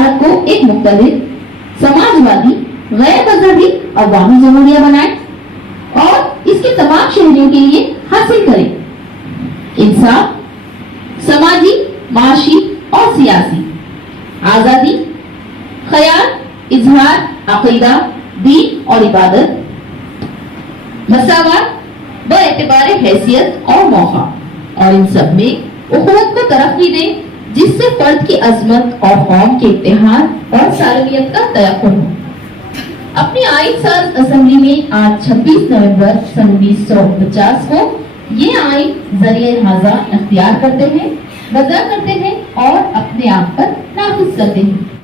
بھارت کو ایک مختلف سماجوادی غیر مذہبی عوامی جمہوریہ بنائیں اور اس کے تمام شہریوں کے لیے حاصل کریں انصاف، سماجی، معاشی اور سیاسی آزادی، خیال، اظہار، عقیدہ، دین اور عبادت، مساوات باعتبار حیثیت اور موقع، اور ان سب میں اخوت کو ترقی دیں جس سے فرد کی عظمت اور قوم کے اتحاد اور سالمیت کا تیقن ہو۔ اپنی آئین ساز اسمبلی میں آج 26 نومبر سن 1950 کو یہ آئین ذریعہ ہاضہ اختیار کرتے ہیں، وضع کرتے ہیں اور اپنے آپ پر نافذ کرتے ہیں۔